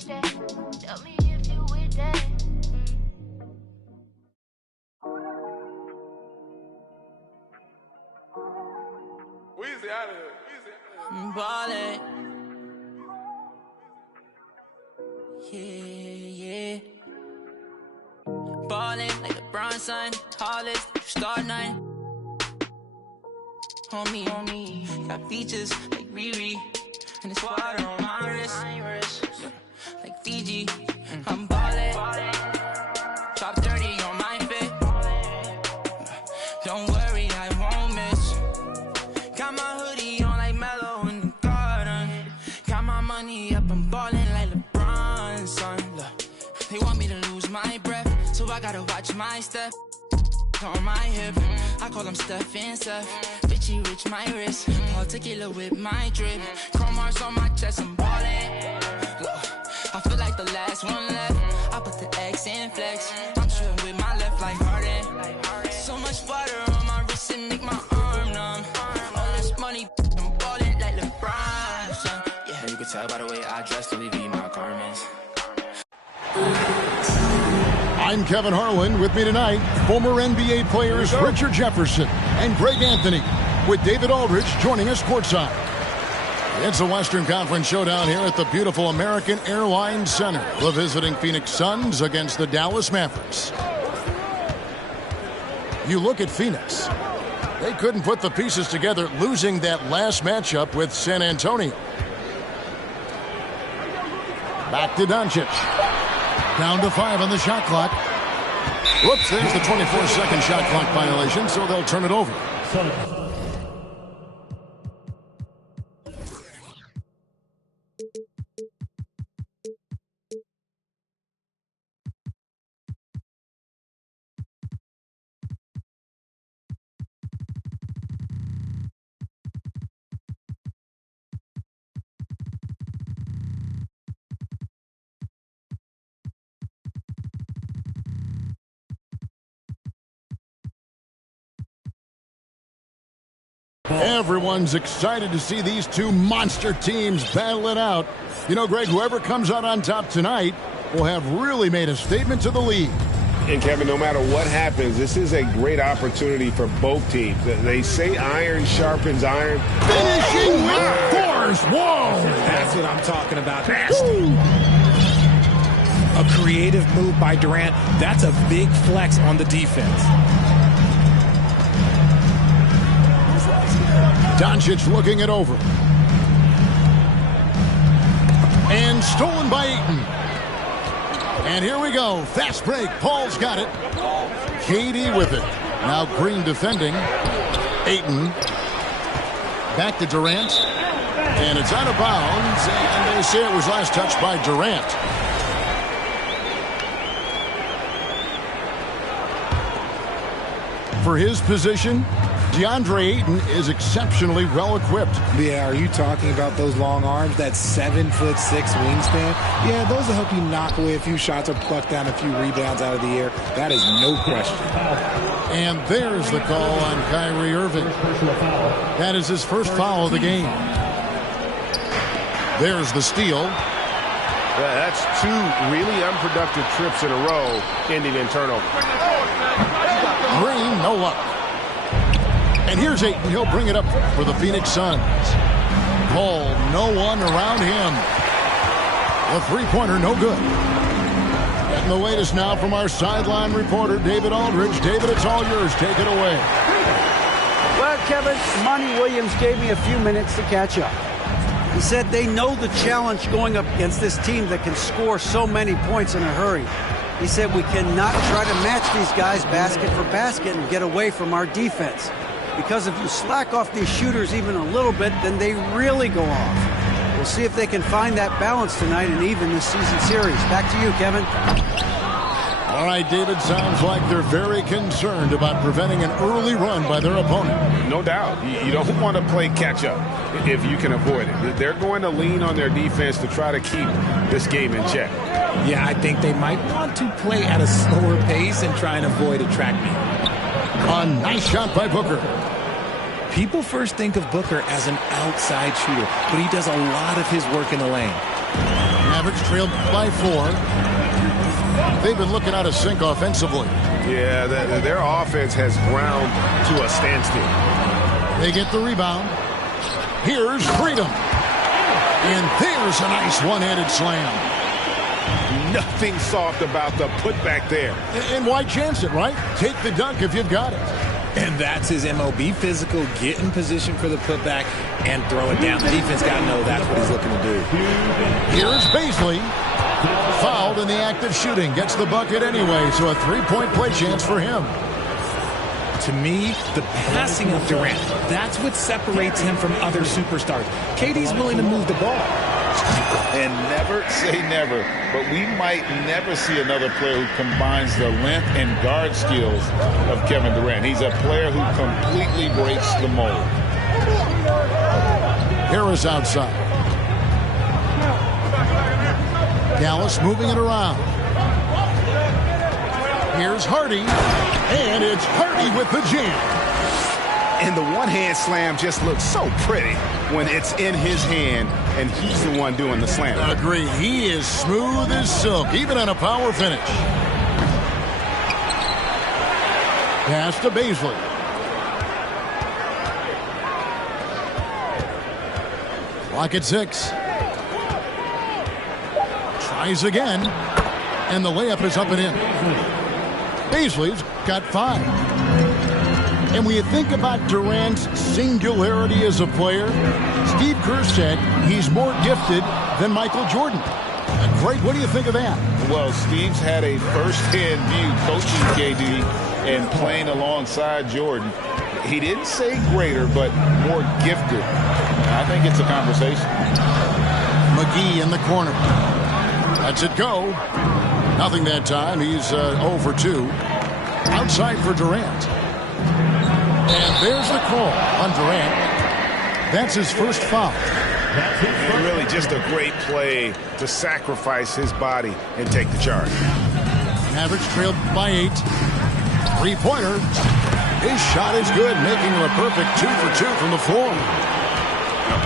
catch that. Tell me if you with that. Weezy out of here. Weezy. Ballin'. Yeah. Ballin' like LeBron, son. Hollis, start nine. Homie, got features like Riri. And it's water on my wrist. Like Fiji, I'm ballin'. Top 30 on my fit. Don't worry, I won't miss. Got my hoodie on like Mellow in the garden. Got my money up, I'm ballin' like LeBron, son. Look, they want me to lose my breath, so I gotta watch my step. On my hip, I call them Steph and Seth. Bitchy rich, my wrist. Particular with my drip. Chrome hearts on my chest, I'm ballin'. I feel like the last one left. I put the X in flex. I'm shooting with my left like Harden. So much water on my wrist and make my arm numb. All this money, I'm ballin' like LeBron, son. Yeah, you can tell by the way I dress to leave my garments. I'm Kevin Harlan. With me tonight, former NBA players Richard Jefferson and Greg Anthony, with David Aldridge joining us courtside. It's a Western Conference showdown here at the beautiful American Airlines Center. The visiting Phoenix Suns against the Dallas Mavericks. You look at Phoenix. They couldn't put the pieces together, losing that last matchup with San Antonio. Back to Doncic. Down to 5 on the shot clock. Whoops, there's the 24-second shot clock violation, so they'll turn it over. Everyone's excited to see these two monster teams battle it out. You know, Greg, whoever comes out on top tonight will have really made a statement to the league. And, Kevin, no matter what happens, this is a great opportunity for both teams. They say iron sharpens iron. Finishing with force. Whoa! That's what I'm talking about. A creative move by Durant. That's a big flex on the defense. Doncic looking it over. And stolen by Ayton. And here we go. Fast break. Paul's got it. KD with it. Now Green defending. Ayton. Back to Durant. And it's out of bounds. And they say it was last touched by Durant. For his position, DeAndre Ayton is exceptionally well equipped. Yeah, are you talking about those long arms, that 7'6" wingspan? Yeah, those will help you knock away a few shots or pluck down a few rebounds out of the air. That is no question. And there's the call on Kyrie Irving. That is his first foul of the game. There's the steal. Yeah, that's two really unproductive trips in a row, ending in turnover. Green, no luck. And here's Ayton. He'll bring it up for the Phoenix Suns. Paul, no one around him. The three-pointer, no good. Getting the latest now from our sideline reporter, David Aldridge. David, it's all yours. Take it away. Well, Kevin, Monty Williams gave me a few minutes to catch up. He said they know the challenge going up against this team that can score so many points in a hurry. He said we cannot try to match these guys basket for basket and get away from our defense. Because if you slack off these shooters even a little bit, then they really go off. We'll see if they can find that balance tonight and even this season series. Back to you, Kevin. All right, David, sounds like they're very concerned about preventing an early run by their opponent. No doubt. You don't want to play catch-up if you can avoid it. They're going to lean on their defense to try to keep this game in check. Yeah, I think they might want to play at a slower pace and try and avoid a track meet. A nice shot by Booker. People first think of Booker as an outside shooter, but he does a lot of his work in the lane. Mavericks trailed by 4. They've been looking out of sync offensively. Yeah, their offense has ground to a standstill. They get the rebound. Here's Freedom. And there's a nice one-handed slam. Nothing soft about the putback there. And why chance it, right? Take the dunk if you've got it. And that's his MO. Be physical, get in position for the putback, and throw it down. The defense got to know that's what he's looking to do. Here's Baisley. Fouled in the act of shooting. Gets the bucket anyway, so a three-point play chance for him. To me, the passing of Durant, that's what separates him from other superstars. KD's willing to move the ball. And never say never, but we might never see another player who combines the length and guard skills of Kevin Durant. He's a player who completely breaks the mold. Harris outside. Dallas moving it around. Here's Hardy, and it's Hardy with the jam. And the one-hand slam just looks so pretty when it's in his hand and he's the one doing the slam. Agreed. He is smooth as silk, even on a power finish. Pass to Baisley. Clock at 6. Tries again, and the layup is up and in. Baisley's got 5. And when you think about Durant's singularity as a player, Steve Kerr said he's more gifted than Michael Jordan. Great. What do you think of that? Well, Steve's had a first-hand view coaching KD and playing alongside Jordan. He didn't say greater, but more gifted. I think it's a conversation. McGee in the corner. Lets it go. Nothing that time. He's 0 for 2. Outside for Durant. And there's the call on Durant. That's his first foul. And really just a great play to sacrifice his body and take the charge. Mavericks trailed by 8. Three-pointer. His shot is good, making him a perfect 2 for 2 from the floor.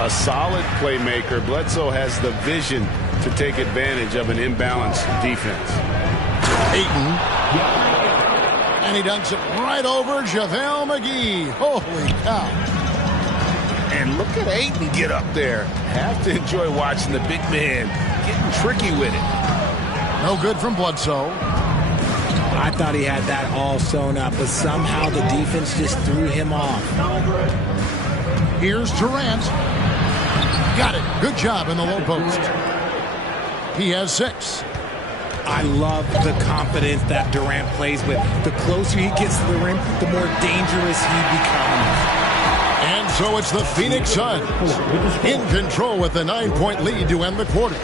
A solid playmaker. Bledsoe has the vision to take advantage of an imbalanced defense. Ayton. And he dunks it right over JaVale McGee. Holy cow. And look at Ayton get up there. Have to enjoy watching the big man getting tricky with it. No good from Bledsoe. I thought he had that all sewn up, but somehow the defense just threw him off. Here's Durant. Got it. Good job in the low post. He has 6. I love the confidence that Durant plays with. The closer he gets to the rim, the more dangerous he becomes. And so it's the Phoenix Suns in control with the 9-point lead to end the quarter.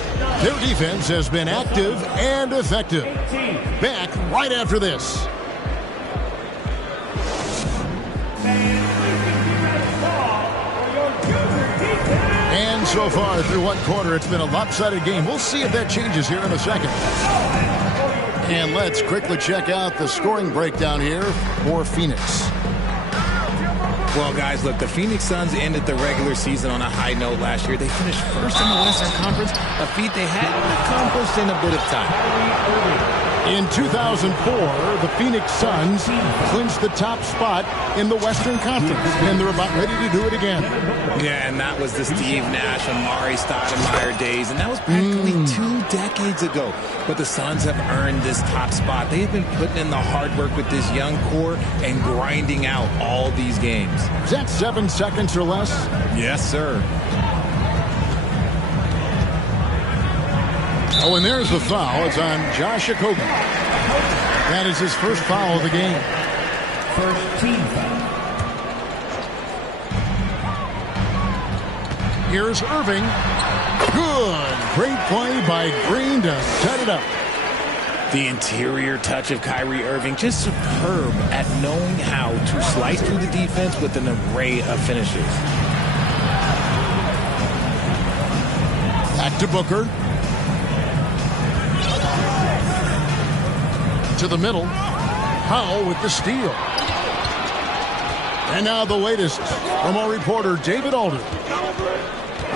Their defense has been active and effective. Back right after this. And so far through one quarter, it's been a lopsided game. We'll see if that changes here in a second. And let's quickly check out the scoring breakdown here for Phoenix. Well, guys, look, the Phoenix Suns ended the regular season on a high note last year. They finished first in the Western Conference, a feat they hadn't accomplished in a bit of time. In 2004, the Phoenix Suns clinched the top spot in the Western Conference, and they're about ready to do it again. Yeah, and that was the Steve Nash, Amari Stoudemire days, and that was practically 2 decades ago. But the Suns have earned this top spot. They have been putting in the hard work with this young core and grinding out all these games. Is that 7 seconds or less? Yes, sir. Oh, and there's the foul. It's on Josh Okogie. That is his first foul of the game. First team foul. Here's Irving. Good. Great play by Green to set it up. The interior touch of Kyrie Irving, just superb at knowing how to slice through the defense with an array of finishes. Back to Booker. To the middle. Powell with the steal. And now the latest from our reporter David Alder.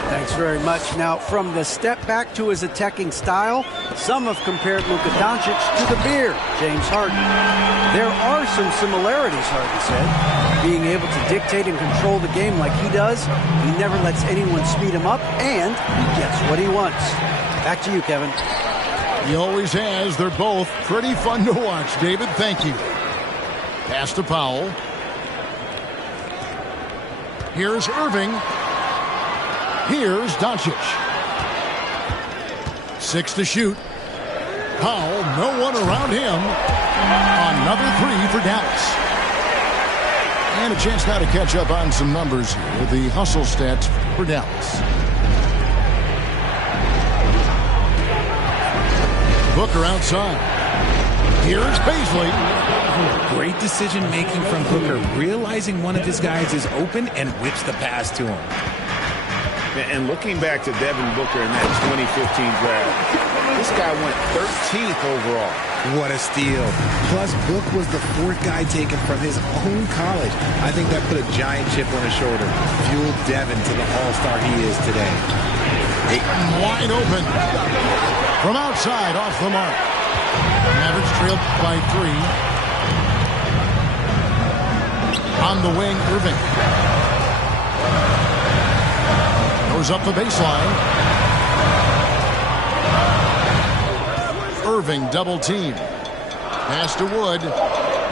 Thanks very much. Now, from the step back to his attacking style, some have compared Luka Doncic to the bear, James Harden. There are some similarities, Harden said. Being able to dictate and control the game like he does, he never lets anyone speed him up, and he gets what he wants. Back to you, Kevin. He always has. They're both pretty fun to watch, David. Thank you. Pass to Powell. Here's Irving. Here's Doncic. 6 to shoot. Powell, no one around him. Another 3 for Dallas. And a chance now to catch up on some numbers here. The hustle stats for Dallas. Booker outside. Here's Paisley. Great decision making from Booker, realizing one of his guys is open and whips the pass to him. And looking back to Devin Booker in that 2015 draft, this guy went 13th overall. What a steal. Plus, Book was the 4th guy taken from his own college. I think that put a giant chip on his shoulder. Fueled Devin to the all-star he is today. Ayton wide open. From outside, off the mark. Mavericks trailed by 3. On the wing, Irving. Goes up the baseline. Irving double team. Pass to Wood.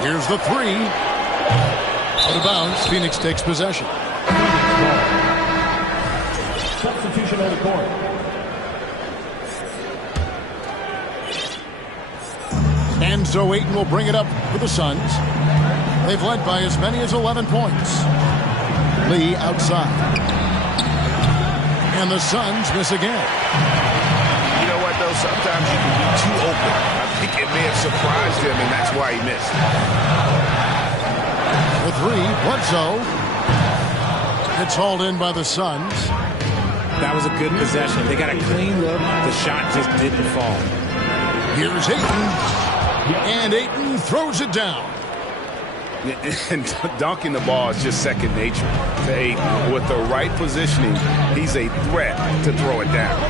Here's the 3. Out of bounds. Phoenix takes possession. Substitution on the court. And so Ayton will bring it up for the Suns. They've led by as many as 11 points. Lee outside. And the Suns miss again. You know what, though? Sometimes you can be too open. I think it may have surprised him, and that's why he missed. The 3, Bledsoe. It's hauled in by the Suns. That was a good possession. They got a clean look. The shot just didn't fall. Here's Ayton. And Ayton throws it down. And dunking the ball is just second nature to Ayton. With the right positioning, he's a threat to throw it down.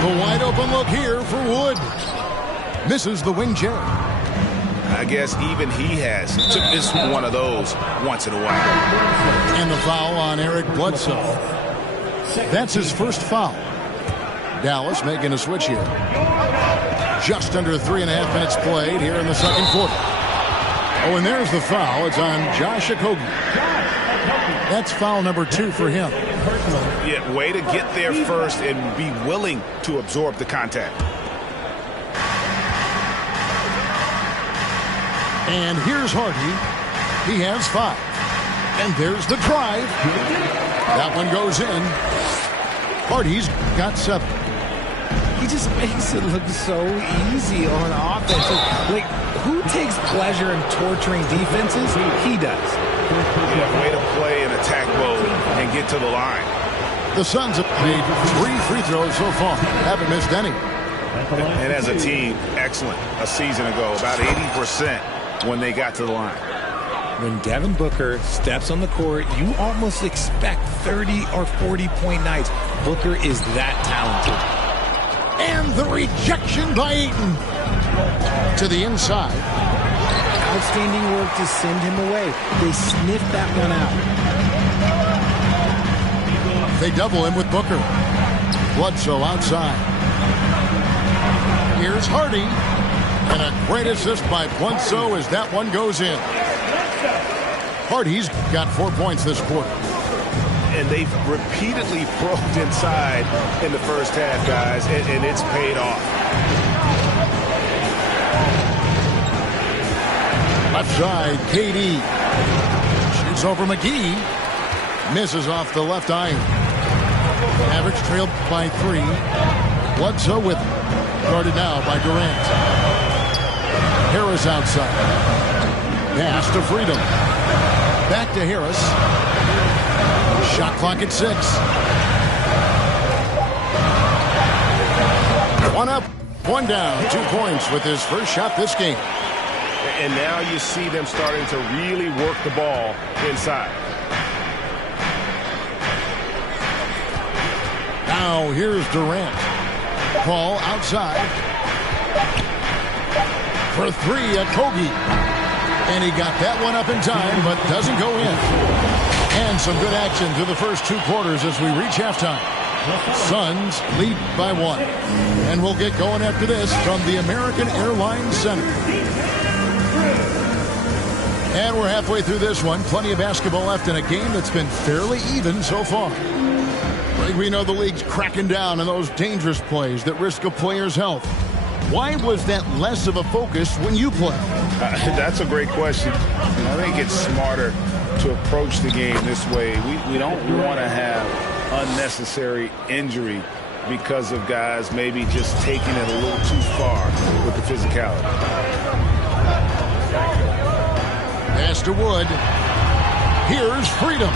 The wide open look here for Wood. Misses the wing J. I guess even he has to miss one of those once in a while. And the foul on Eric Bledsoe. That's his first foul. Dallas making a switch here. Just under 3.5 minutes played here in the second quarter. Oh, and there's the foul. It's on Josh Okogie. That's foul number 2 for him. Yeah, way to get there first and be willing to absorb the contact. And here's Hardy. He has 5. And there's the drive. That one goes in. Hardy's got 7. He just makes it look so easy on offense. Like, who takes pleasure in torturing defenses? He does. Yeah, way to play in attack mode and get to the line. The Suns have made 3 free throws so far. Haven't missed any. And as a team, excellent. A season ago, about 80% when they got to the line. When Devin Booker steps on the court, you almost expect 30 or 40-point nights. Booker is that talented. And the rejection by Ayton. To the inside. Outstanding work to send him away. They sniffed that one out. They double him with Booker. Bledsoe outside. Here's Hardy. And a great assist by Bledsoe as that one goes in. Hardy's got 4 points this quarter. And they've repeatedly probed inside in the first half, guys, and it's paid off. Left side, KD. Shoots over McGee. Misses off the left iron. Mavericks trailed by 3. Bledsoe with him. Guarded now by Durant. Harris outside. Pass to Freedom. Back to Harris. Shot clock at 6. 1 up, 1 down. 2 points with his first shot this game. And now you see them starting to really work the ball inside. Now here's Durant. Ball outside. For three, Kobe. And he got that one up in time, but doesn't go in. And some good action through the first 2 quarters as we reach halftime. Suns lead by 1. And we'll get going after this from the American Airlines Center. And we're halfway through this one. Plenty of basketball left in a game that's been fairly even so far. We know the league's cracking down on those dangerous plays that risk a player's health. Why was that less of a focus when you play? That's a great question. I think it's smarter to approach the game this way. We don't want to have unnecessary injury because of guys maybe just taking it a little too far with the physicality. Pass to Wood. Here's freedom.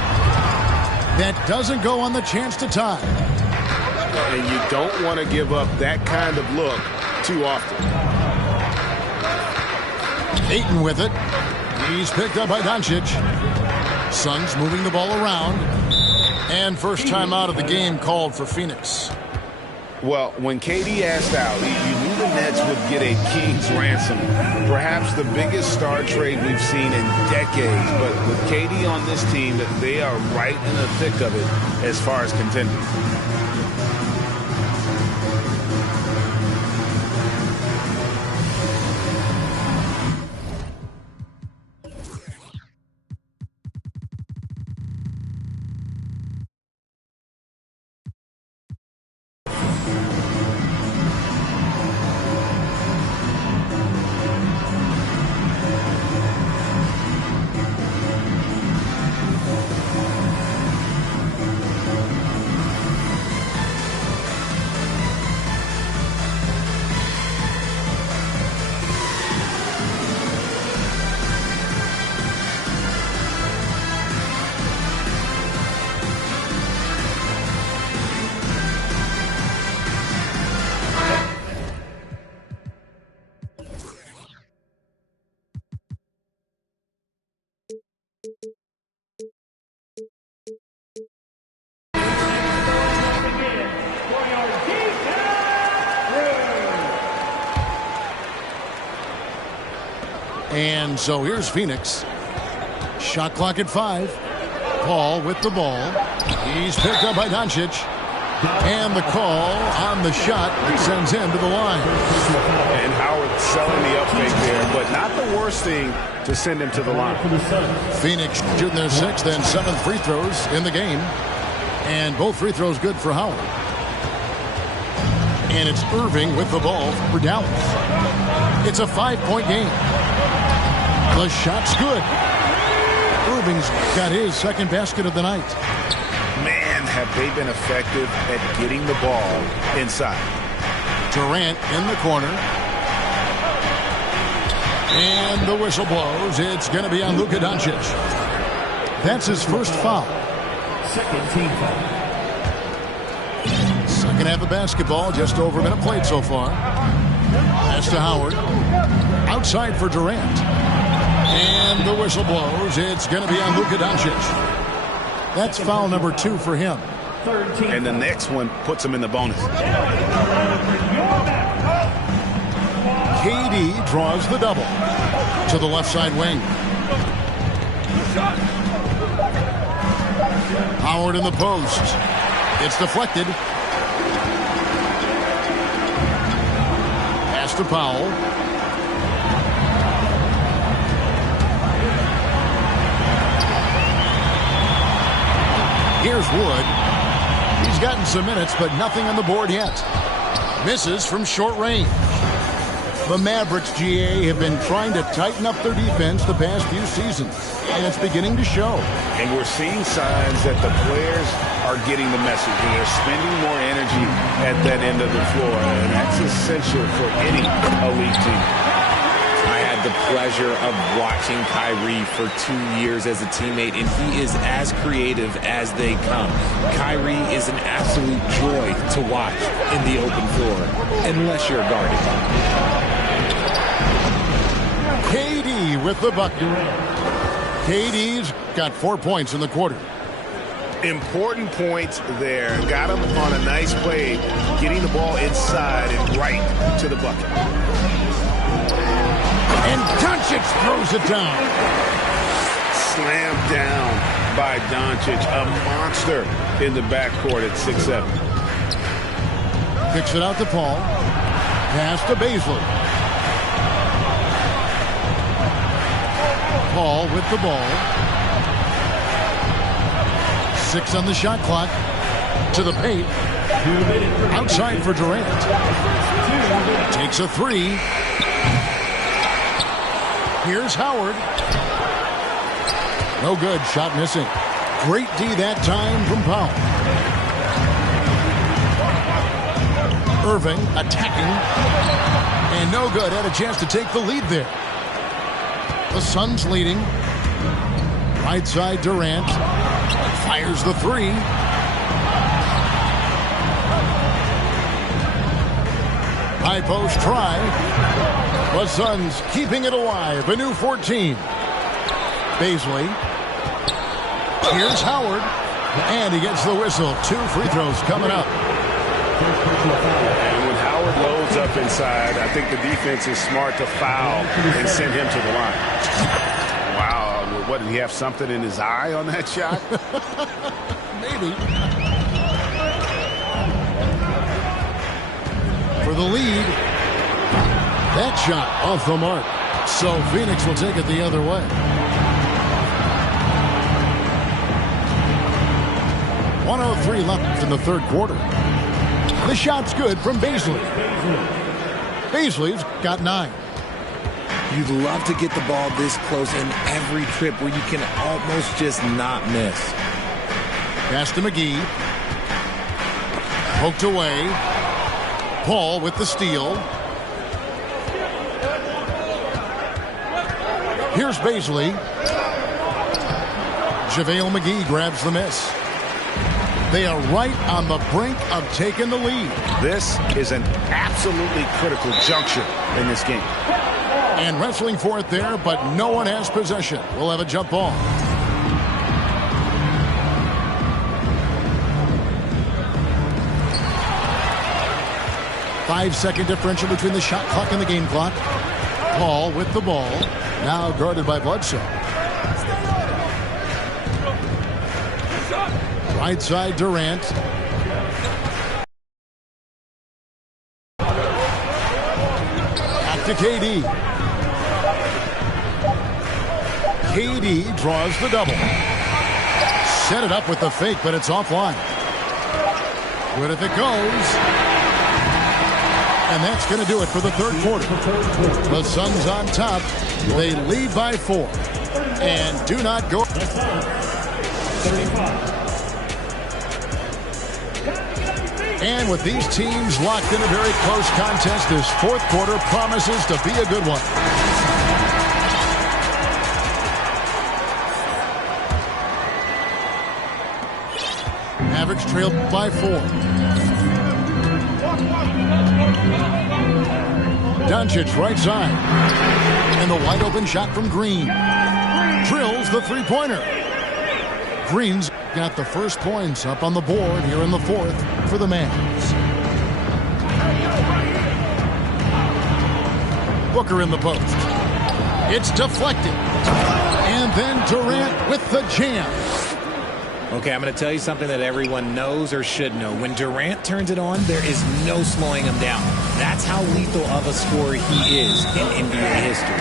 That doesn't go on the chance to tie. And you don't want to give up that kind of look too often. Ayton with it. He's picked up by Doncic. Suns moving the ball around. And first time out of the game called for Phoenix. Well, when KD asked out, you knew the Nets would get a king's ransom. Perhaps the biggest star trade we've seen in decades. But with KD on this team, they are right in the thick of it as far as contending. And so here's Phoenix. Shot clock at 5. Paul with the ball. He's picked up by Doncic. And the call on the shot that sends him to the line. And Howard selling the up fake there, but not the worst thing to send him to the line. Phoenix shooting their 6th and 7th free throws in the game. And both free throws good for Howard. And it's Irving with the ball for Dallas. It's a 5-point game. The shot's good. Irving's got his 2nd basket of the night. Man, have they been effective at getting the ball inside. Durant in the corner. And the whistle blows. It's going to be on Luka Doncic. That's his first foul. Second team foul. Second half of basketball, just over a minute played so far. Pass to Howard. Outside for Durant. And the whistle blows. It's going to be on Luka Doncic. That's foul number 2 for him. And the next one puts him in the bonus. KD draws the double to the left side wing. Howard in the post. It's deflected. Pass to Powell. Here's Wood. He's gotten some minutes, but nothing on the board yet. Misses from short range. The Mavericks, GA, have been trying to tighten up their defense the past few seasons, and it's beginning to show. And we're seeing signs that the players are getting the message, and they're spending more energy at that end of the floor, and that's essential for any elite team. I had the pleasure of watching Kyrie for 2 years as a teammate, and he is as creative as they come. Kyrie is an absolute joy to watch in the open floor, unless you're guarded. KD with the bucket. KD's got 4 points in the quarter. Important points there. Got him on a nice play, getting the ball inside and right to the bucket. And Doncic throws it down. Slammed down by Doncic. A monster in the backcourt at 6'7". Kicks it out to Paul. Pass to Baisley. Paul with the ball. 6 on the shot clock. To the paint. Outside for Durant. Takes a 3. Here's Howard. No good. Shot missing. Great D that time from Powell. Irving attacking. And no good. Had a chance to take the lead there. The Suns leading. Right side Durant. Fires the 3. High post try. The Suns keeping it alive. A new 14. Baisley. Here's Howard. And he gets the whistle. 2 free throws coming up. And when Howard loads up inside, I think the defense is smart to foul and send him to the line. Wow. What, did he have something in his eye on that shot? Maybe. For the lead. That shot off the mark. So Phoenix will take it the other way. 1:03 left in the third quarter. The shot's good from Baisley. Baisley's got 9. You'd love to get the ball this close in every trip where you can almost just not miss. Pass to McGee. Poked away. Paul with the steal. Here's Baisley. JaVale McGee grabs the miss. They are right on the brink of taking the lead. This is an absolutely critical juncture in this game. And wrestling for it there, but no one has possession. We'll have a jump ball. Five-second differential between the shot clock and the game clock. Paul with the ball. Now guarded by Bledsoe. Right side Durant. Back to KD. KD draws the double. Set it up with the fake, but it's offline. Good if it goes. And that's going to do it for the third quarter. The Suns on top. They lead by 4. And do not go. And with these teams locked in a very close contest, this fourth quarter promises to be a good one. Mavericks trailed by 4. Doncic right side. And the wide open shot from Green. Drills the three-pointer. Green's got the first points up on the board here in the fourth for the Mavs. Booker in the post. It's deflected. And then Durant with the jam. Okay, I'm going to tell you something that everyone knows or should know. When Durant turns it on, there is no slowing him down. That's how lethal of a scorer he is in NBA history.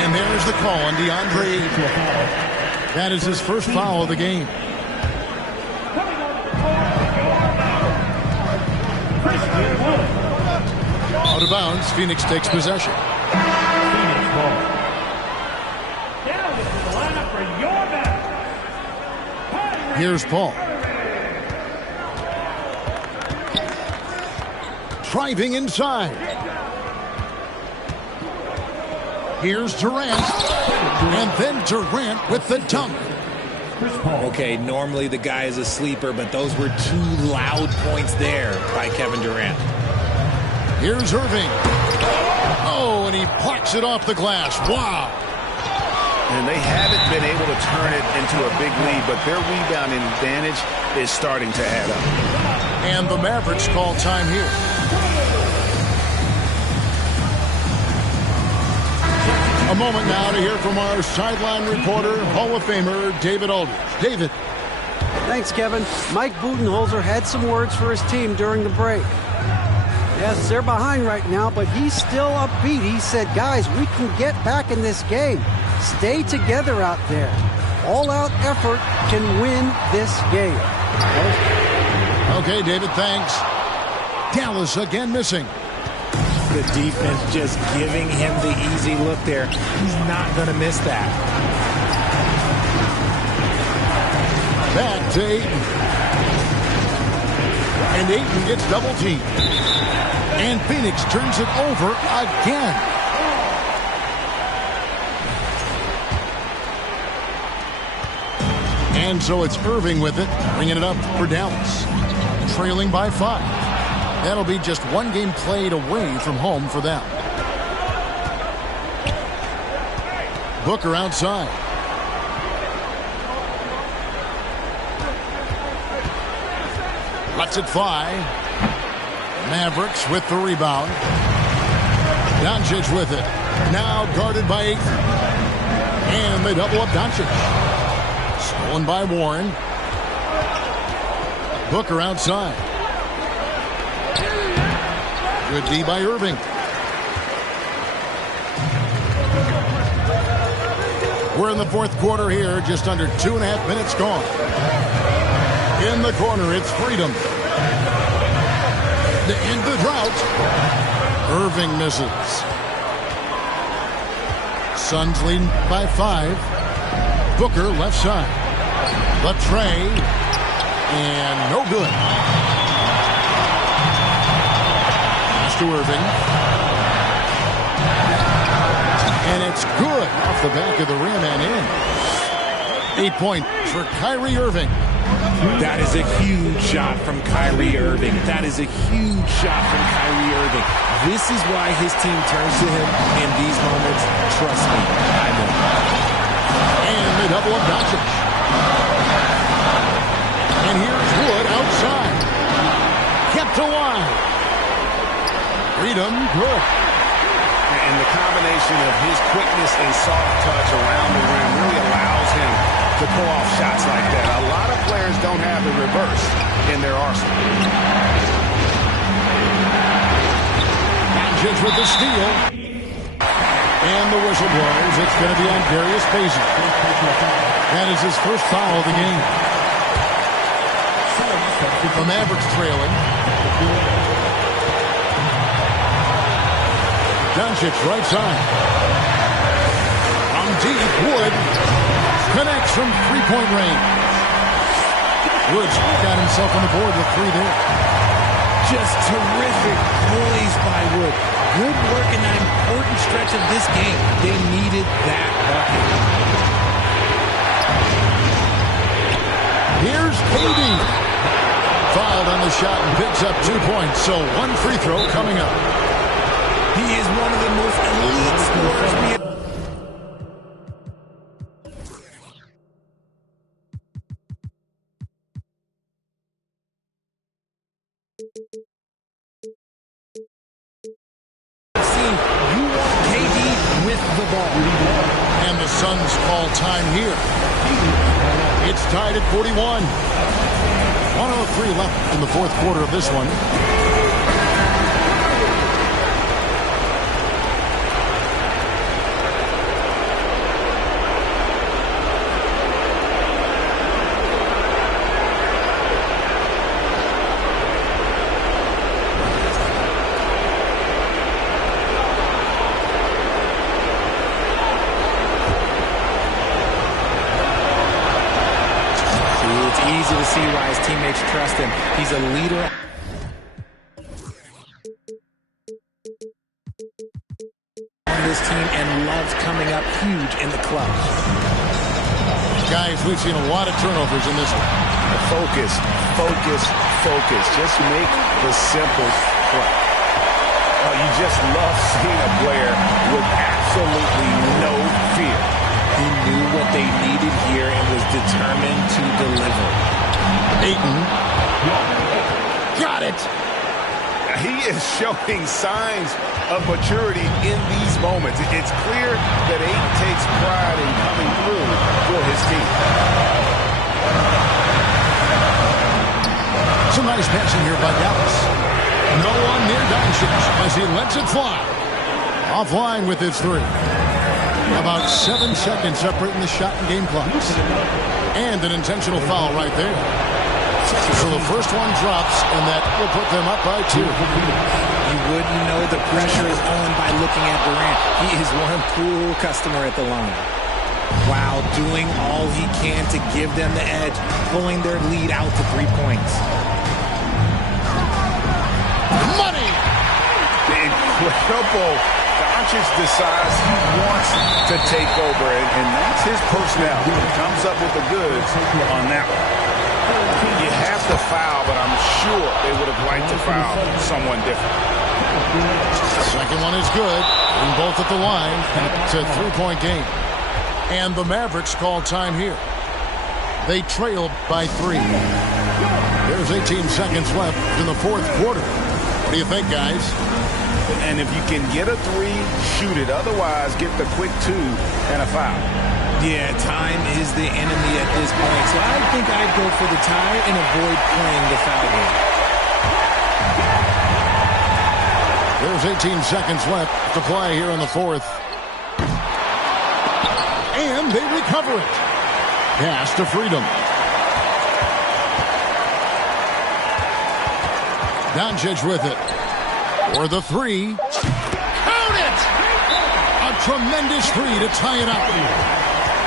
And there's the call on DeAndre. That is his first foul of the game. Out of bounds, Phoenix takes possession. Phoenix ball. Now this is the lineup for your back. Here's Paul. Driving inside. Here's Durant. And then Durant with the dunk. Okay, normally the guy is a sleeper, but those were 2 loud points there by Kevin Durant. Here's Irving. Oh, and he plucks it off the glass. Wow. And they haven't been able to turn it into a big lead, but their rebounding advantage is starting to add up. And the Mavericks call time here. A moment now to hear from our sideline reporter, Hall of Famer David Aldridge. David. Thanks, Kevin. Mike Budenholzer had some words for his team during the break. Yes, they're behind right now, but he's still upbeat. He said, guys, we can get back in this game. Stay together out there. All-out effort can win this game. Okay, David, thanks. Dallas again missing. The defense just giving him the easy look there. He's not going to miss that. Back to Ayton. And Ayton gets double teamed. And Phoenix turns it over again. And so it's Irving with it, bringing it up for Dallas. Trailing by 5. That'll be just one game played away from home for them. Booker outside. Lets it fly. Mavericks with the rebound. Doncic with it. Now guarded by Ayton. And they double up Doncic. Stolen by Warren. Booker outside. Good D by Irving. We're in the fourth quarter here, just under 2.5 minutes gone. In the corner, it's Freedom. To end the drought. Irving misses. Suns lead by 5. Booker left side. Latre. And no good. Pass to Irving. And it's good off the back of the rim and in. 8 points for Kyrie Irving. That is a huge shot from Kyrie Irving. That is a huge shot from Kyrie Irving. This is why his team turns to him in these moments. Trust me, I know. And they double up Doncic. And here's Wood outside. Kept to wide. Freedom, good. And the combination of his quickness and soft touch around the rim really allows him to pull off shots like that. A lot of players don't have the reverse in their arsenal. Doncic with the steal. And the whistle blows. It's going to be on Darius Bazley. That is his first foul of the game. The Mavericks trailing. Doncic right side. From deep, Wood connects from three-point range. Woods got himself on the board with 3 there. Just terrific poise by Wood. Good work in that important stretch of this game. They needed that bucket. Here's KD. Fouled on the shot and picks up 2 points. So 1 free throw coming up. He is one of the most elite scorers we have. You want KD with the ball. And the Suns call time here. It's tied at 41. 1:03 left in the fourth quarter of this one. Easy to see why his teammates trust him. He's a leader. On this team and loves coming up huge in the clutch. Guys, we've seen a lot of turnovers in this one. Focus, focus, focus. Just make the simple play. You just love seeing a player with absolutely no fear. He knew what they needed here and was determined to deliver. Ayton. Got it. He is showing signs of maturity in these moments. It's clear that Ayton takes pride in coming through for his team. Some nice passing here by Dallas. No one near Doncic as he lets it fly. Offline with his three. About 7 seconds separating the shot and game clocks. And an intentional foul right there. So the first one drops, and that will put them up by 2. You wouldn't know the pressure is on by looking at Durant. He is one cool customer at the line. While doing all he can to give them the edge, pulling their lead out to 3 points. Money! Incredible. Doncic decides he wants to take over, and that's his personality. He comes up with the goods on that one. You have to foul, but I'm sure they would have liked to foul someone different. Second one is good. And both at the line. It's a 3-point game. And the Mavericks call time here. They trail by 3. There's 18 seconds left in the fourth quarter. What do you think, guys? And if you can get a 3, shoot it. Otherwise, get the quick 2 and a foul. Yeah, time is the enemy at this point. So I think I'd go for the tie and avoid playing the foul game. There's 18 seconds left to play here in the fourth. And they recover it. Pass to Freedom. Doncic with it. For the 3. Count it! A tremendous 3 to tie it up.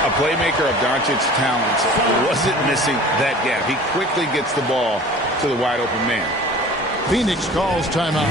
A playmaker of Doncic's talents wasn't missing that gap. He quickly gets the ball to the wide open man. Phoenix calls timeout.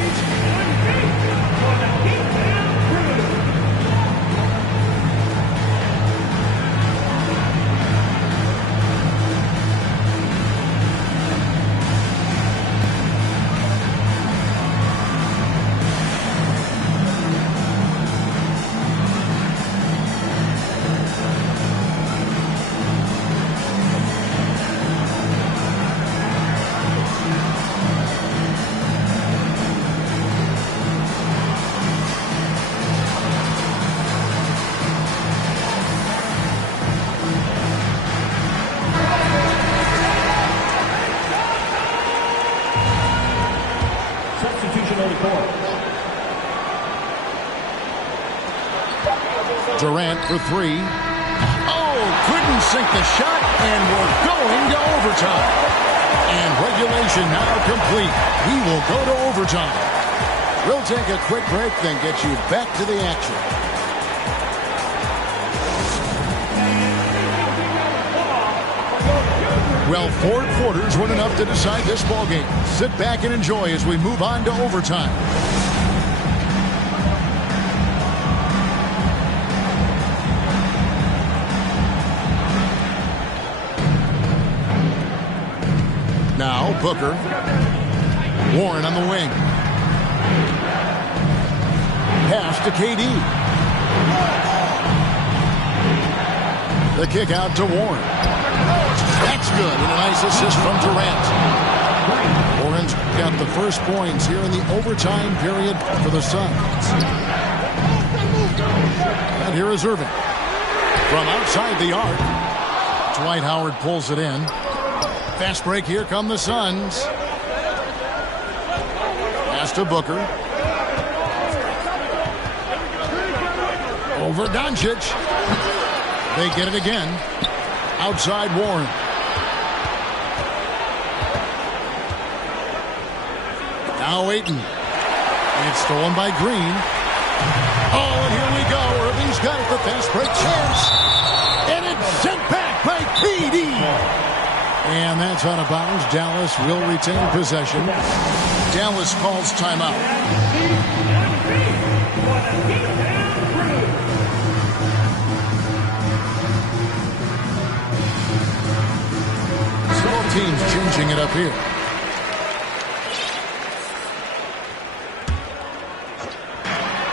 Durant for 3. Oh, couldn't sink the shot, and we're going to overtime. And regulation now complete. We will go to overtime. We'll take a quick break, then get you back to the action. Well, 4 quarters weren't enough to decide this ballgame. Sit back and enjoy as we move on to overtime. Now, Booker. Warren on the wing. Pass to KD. The kick out to Warren. That's good, and a nice assist from Durant. Warren's got the first points here in the overtime period for the Suns. And here is Irving. From outside the arc, Dwight Howard pulls it in. Fast break, here come the Suns. Pass to Booker. Over Doncic. They get it again. Outside Warren. Now Ayton. And it's stolen by Green. Oh, and here we go. Irving's got it. The fast break chance. And it's sent back by KD. And that's out of bounds. Dallas will retain possession. Dallas calls timeout. Both teams changing it up here.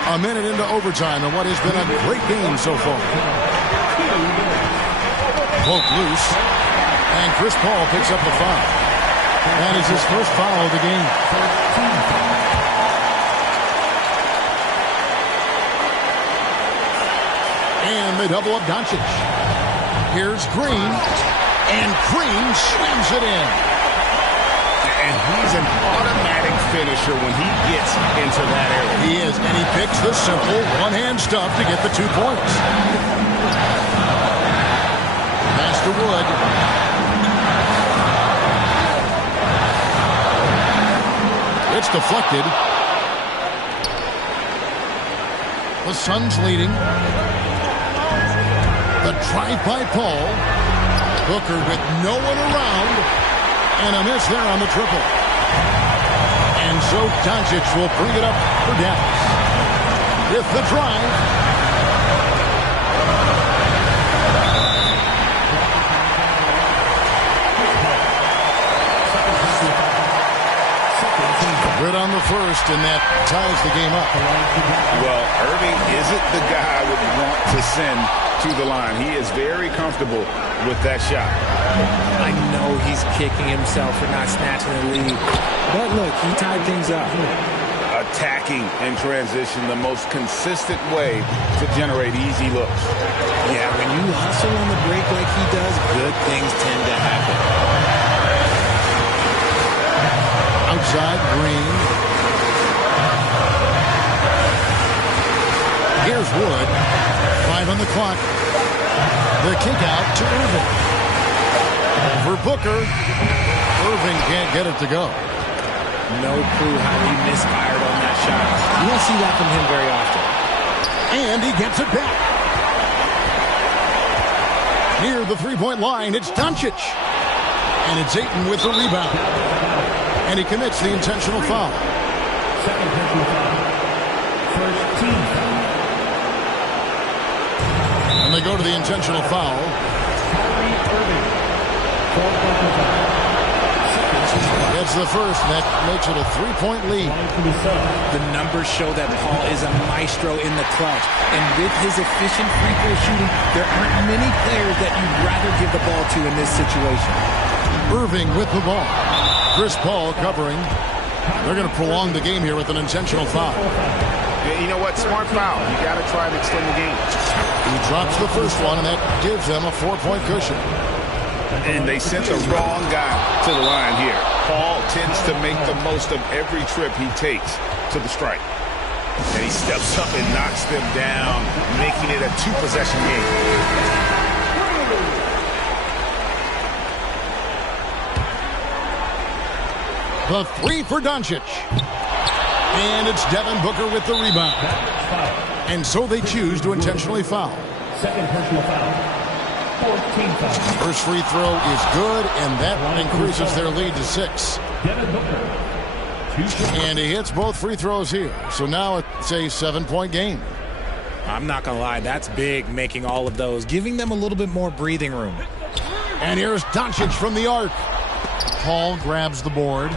A minute into overtime in what has been a great game so far. poked loose. And Chris Paul picks up the foul. That is his first foul of the game. And they double up Doncic. Here's Green. And Green slams it in. And he's an automatic finisher when he gets into that area. He is, and he picks the simple one-hand stuff to get the 2 points. Pass to Wood. It's deflected. The Suns leading. The drive by Paul. Booker with no one around. And a miss there on the triple. And so Doncic will bring it up for Dallas. With the drive. Good on the first, and that ties the game up. Well, Irving isn't the guy I would want to send to the line. He is very comfortable with that shot. I know he's kicking himself for not snatching the lead. But look, he tied things up. Attacking in transition, the most consistent way to generate easy looks. Yeah, when you hustle on the break like he does, good things tend to happen. Outside, Green. Here's Wood. 5 on the clock. The kick out to Irving. For Booker. Irving can't get it to go. No clue how he misfired on that shot. You don't see that from him very often. And he gets it back. Near the three-point line, it's Doncic. And it's Ayton with the rebound. And he commits the intentional foul. Second personal foul. First team foul. And they go to the intentional foul. Kyrie Irving. Fourth personal foul. That's the first, and that makes it a 3-point lead. The numbers show that Paul is a maestro in the clutch. And with his efficient free throw shooting, there aren't many players that you'd rather give the ball to in this situation. Irving with the ball. Chris Paul covering. They're going to prolong the game here with an intentional foul. Yeah, you know what? Smart foul. You got to try to extend the game. He drops the first one, and that gives them a 4-point cushion. And they sent the wrong guy to the line here. Paul tends to make the most of every trip he takes to the stripe. And he steps up and knocks them down, making it a 2-possession game. The 3 for Doncic. And it's Devin Booker with the rebound. And so they choose to intentionally foul. Second personal foul. 14 fouls. First free throw is good, and that increases their lead to 6. Devin Booker. And he hits both free throws here. So now it's a 7-point game. I'm not going to lie, that's big, making all of those, giving them a little bit more breathing room. And here's Doncic from the arc. Paul grabs the board.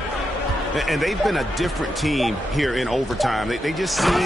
And they've been a different team here in overtime. They just seem